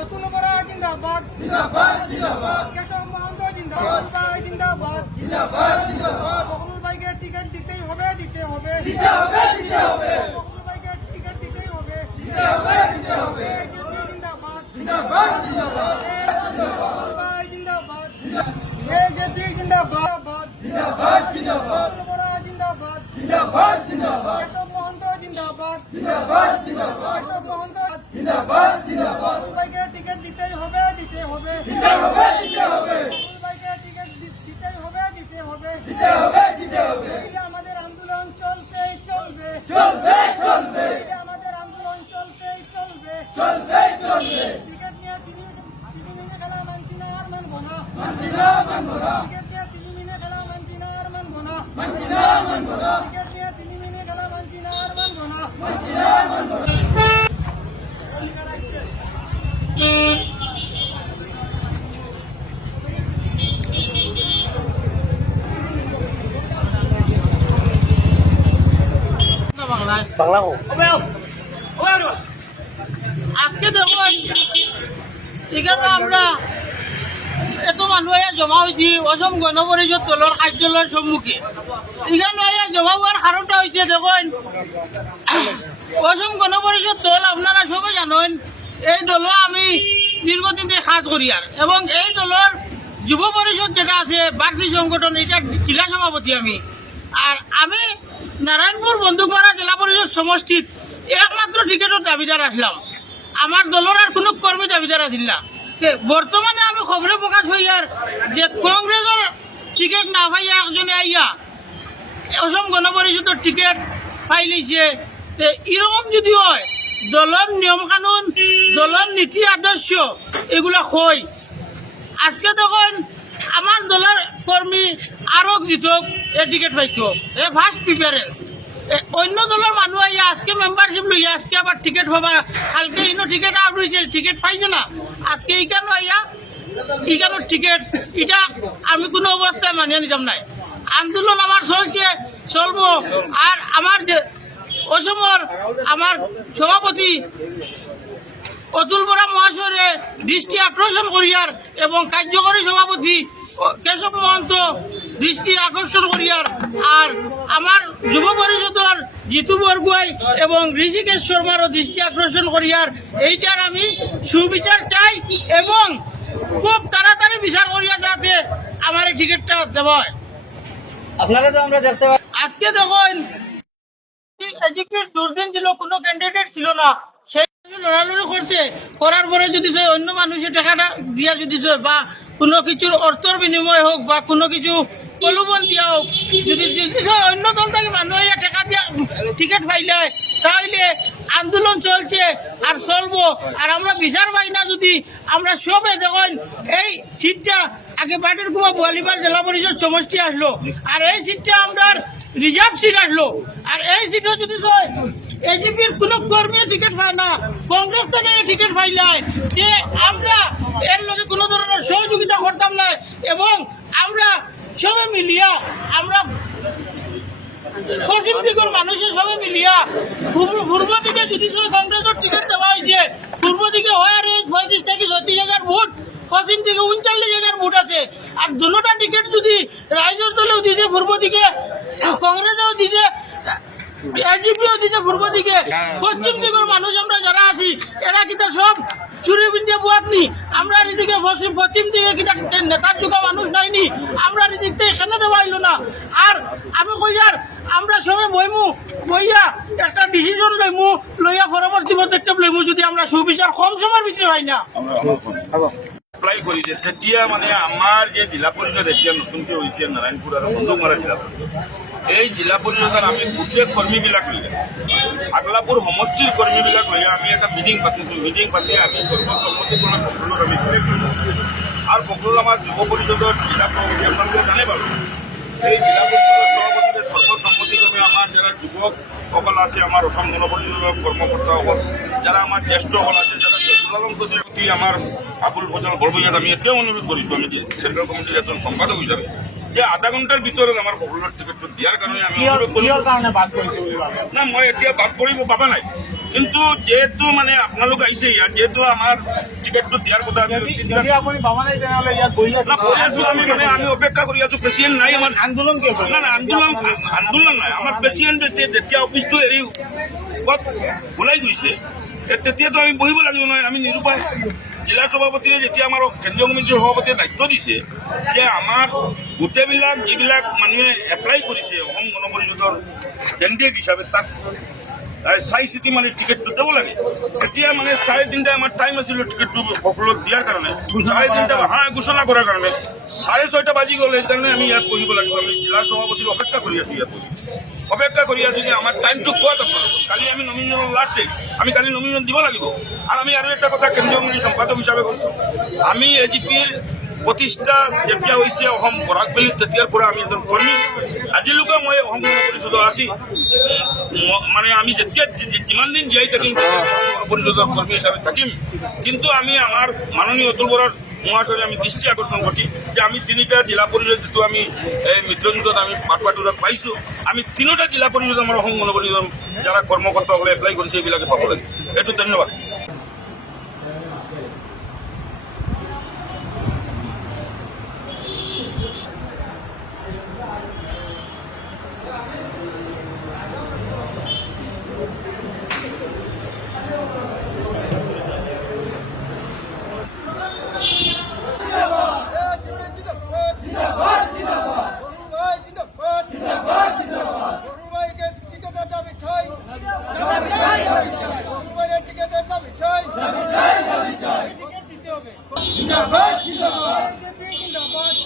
অতুল বরা জিন্দাবাদ, কেশব মহন্ত জিন্দাবাদ, বকুল ভাইকে টিকিট দিতেই হবে, বকুল ভাইকে টিকিট দিতেই হবে, জিন্দাবাদ, বকুল ভাই জিন্দাবাদ, এজেপি জিন্দাবাদ, অতুল বরা জিন্দাবাদ, কেশব মহন্ত জিন্দাবাদ, কেশব মহন্ত বকুল ভাইকে টিকিট দিতেই হবে, বকুল ভাইকে টিকিট দিতেই হবে, এই আমাদের আন্দোলন চলছেই চলবে, আমাদের আন্দোলন চলছেই চলবে, টিকিট নিয়ে চিনিমিনে খেলা মানছি না আর মানবো না, টিকিট নিয়ে চিনিমিনে খেলা মানছি না আর মানবো না, টিকিট নিয়ে চিনিমিনে খেলা মানছি না আর মানবো না। আজকে দেখুন এখানে আমরা এত মানুষ জমা হয়েছি অসম গণ পরিষদ দলের কার্যালয়ের সম্মুখে। এখানে জমা হওয়ার কারণটা হয়েছে দেখুন, অসম গণ পরিষদ দল আপনারা সবাই জানেন, এই দলও আমি দীর্ঘদিন থেকে কাজ করি এবং এই দলের যুব পরিষদ যেটা আছে বাড়তি সংগঠন, এটা জেলা সভাপতি আমি। আর আমি নারায়ণপুর বন্দুকমারা জেলা পরিষদ সমষ্টিত একমাত্র টিকিটের দাবিদার আসলাম, আমার দলের আর কোনো কর্মী দাবিদার আসিল না। বর্তমানে আমি খবরে প্রকাশ হইয়ার যে কংগ্রেসের টিকিট না পাইয়া একজনে আইয়া অসম গণ পরিষদের টিকিট পাইলেছে। এরকম যদি হয়, দলের নিয়ম কানুন, দলের নীতি আদর্শ এগুলা কই। আজকে দেখুন আমার দলের কর্মী আরো জিতক এ টিকিট পাইছ, এ ফার্স্ট প্রিফারেন্স। অন্য দলের মানুষ আইয়া আজকে মেম্বারশিপ লইয়া আজকে আবার টিকিট পাবা, কালকে ইনো টিকিট আউট হয়েছে, টিকিট পাইছে না, আজকে এইখানে আইয়া এইখানে টিকিট, এটা আমি কোনো অবস্থায় মানিয়ে নিতাম নাই। আন্দোলন আমার চলবো। আর আমার যে অসমের আমার সভাপতি অতুল বরা মহাশয়ের দৃষ্টি আকর্ষণ করিয়ার এবং কার্যকরী সভাপতি কেশব মহন্ত দৃষ্টি আকর্ষণ করিয়ার, আর আমার যুব পরিষদের জিতু বরগুয়াই এবং ঋষিকেশ শর্মারও দৃষ্টি আকর্ষণ করিয়ার, এইটার আমি সুবিচার চাই এবং খুব তাড়াতাড়ি বিচার করিয়া যাতে আমার এই টিকিটটা দেওয়া হয়। আপনারা তো আমরা দেখতে পাই আজকে দেখুন দুর্দিন ছিল, কোনো ক্যান্ডিডেট ছিল না, সেই লড়ালড়ি করছে, করার পরে যদি অন্য মানুষের টাকাটা দিয়া যদি বা কোনো কিছুর অর্থর বিনিময় হোক বা কোনো কিছু প্রলোভন দিয়া হোক, যদি অন্য দল থেকে মানুষ টাকা দিয়া টিকিট পাইলে, তাহলে আন্দোলন চলছে আর চলবো। আর আমরা বিচার পাই না যদি আমরা সবে দেখুন এই সিটটা আগে পার্টির কুয়া বোয়ালিবার জেলা পরিষদ সমষ্টি আসলো, আর এই সিটটা আমরা রিজার্ভ সিট আসলো। আর এই সিটও যদি এজিপির কোনো কর্মী টিকিট পায় না, কংগ্রেস থেকে টিকিট পাইলাই, যে আমরা এর লগে কোনো ধরনের সহযোগিতা করতাম না এবং আমরা সবে মিলিয়া আমরা পশ্চিম দিকের মানুষের সবে মিলিয়া পূর্ব দিকে যদি কংগ্রেসের টিকিট দেওয়া হয়েছে, পূর্ব দিকে হয় 35 থেকে 36,000 ভোট, পশ্চিম দিকে 39,000 ভোট আছে। আর দুটা টিকিট যদি রাইজের দলেও দিছে, পূর্ব দিকে কংগ্রেসেও দিছে, এজিপিও দিছে পূর্ব দিকে, পশ্চিম দিকের মানুষ আমরা যারা আছি এরা কিতা সব চুরি বিন্দিয়া বুয়াতনি, আমরা এদিকে পশ্চিম দিকে কিতা নেতার যুগা মানুষ নাইনি, আমরা এদিক থেকে এখানে দেওয়া হইল না। আর আমি কইয়ার আমরা সবাই বইয়া একটা ডিসিশন লইমু, লইয়া পরবর্তী পদক্ষেপ লইমু যদি আমরা সুবিচার কম সময়ের ভিতরে হয় না। এপ্লাই করি যে তেতিয়া মানে আমার যে জিলা পরিষদ এতিয়া নতুনকে হয়েছে নারায়ণপুর আর বন্দুকমারা জিলা পরিষদ, এই জিলা পরিষদৰ আমি গোটেই কৰ্মীবিলাক মিলে আগলাপুর সমষ্টিৰ কৰ্মীবিলাক মিলে আমি এটা মিটিং পাতিছোঁ। মিটিং পাতি আমি সর্বসম্মতিক্রমে পকৰুলক আমি সিলেক্ট কৰিলোঁ। আৰু পকৰুল আমাৰ যুৱ পৰিষদৰ জিলা সভাপতি আপোনালোকে জানে বাৰু, এই জেলা পরিষদের সভাপতিদের সর্বসম্মতিক্রমে আমার যারা যুবক সকল আছে, আমার অসম গণ পরিষদের কর্মকর্তা সকল, যারা আমার জ্যেষ্ঠ সকল আছে, যারা আলম চৌধুরীর প্রতি আমার আবুল ফজল বড়বইয়াত আমি এতিয়াও অনুরোধ করেছি, আমি সেন্ট্রাল কমিটির একজন সম্পাদক হিসাবে, যে আধা ঘন্টার ভিতরে আমার সকলের টিকিটটো দিয়ার কারণে আমি অনুরোধ করি। না মই এতিয়া বাদ পড়ব পাবা নাই, কিন্তু যেহেতু মানে আপনালোক আহিছে ইয়াত, যেহেতু আমার টিকেটটো দিয়ার কথা আমি আমি অপেক্ষা কৰি আছো। প্ৰেচিডেণ্ট নাই আমাৰ আন্দোলন না আন্দোলন নাই আমাৰ প্ৰেচিডেণ্ট যেতিয়া অফিচটো এৰি ক'ত ওলাই গৈছে তেতিয়াতো আমি বহিব লাগিব নহয়, আমি নিৰুপায়। জিলা সভাপতিয়ে যেতিয়া আমাৰ কেন্দ্ৰীয় কমিটিৰ সভাপতিয়ে দায়িত্ব দিছে যে আমাৰ গোটেইবিলাক যিবিলাক মানুহে এপ্লাই কৰিছে অসম গণ পৰিষদৰ কেন্দ্ৰীয় হিচাপে তাক চাই চিটি মানে টিকেটটো দিব লাগে। এতিয়া মানে 3:30 আমাৰ টাইম আছিল টিকেটটো সকলোক দিয়াৰ কাৰণে, 3:30 ঘোষণা কৰাৰ কাৰণে 6:30 বাজি গ'ল। সেইকাৰণে আমি ইয়াত বহিব লাগিব। আমি জিলা সভাপতিৰ অপেক্ষা কৰি আছো, ইয়াত অপেক্ষা কৰি আছো যে আমাৰ টাইমটো কোৱাত আপোনালোক। কালি আমি নমিনেশ্যনৰ লাষ্ট ডেট, আমি কালি নমিনেশ্যন দিব লাগিব। আৰু আমি আৰু এটা কথা কেন্দ্ৰীয় কমিটিৰ সম্পাদক হিচাপে কৈছো, আমি এজিপিৰ প্ৰতিষ্ঠা যেতিয়া হৈছে অসম বৰাকবেলিত, তেতিয়াৰ পৰা আমি এজন কৰ্মী। আজিলৈকে মই অসম গণ পৰিষদত আছি, মানে আমি যেতিয়া যিমান দিন জীয়াই থাকিম পৰিষদৰ কৰ্মী হিচাপে থাকিম। কিন্তু আমি আমাৰ মাননীয় অতুল বৰাৰ মহাশয়ে আমি দৃষ্টি আকৰ্ষণ কৰিছি যে আমি 3টা জিলা পৰিষদ যিটো আমি মিত্ৰজোঁটত আমি পাটবাটুৰাত পাইছোঁ, আমি 3টা জিলা পৰিষদ আমাৰ অসম গণ পৰিষদৰ যারা কর্মকর্তাসকলে এপ্লাই কৰিছে এইবিলাকে পাব লাগে। এইটো ধন্যবাদ।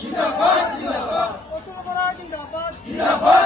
জিন্দাবাদ, অতুল বরা জিন্দাবাদ।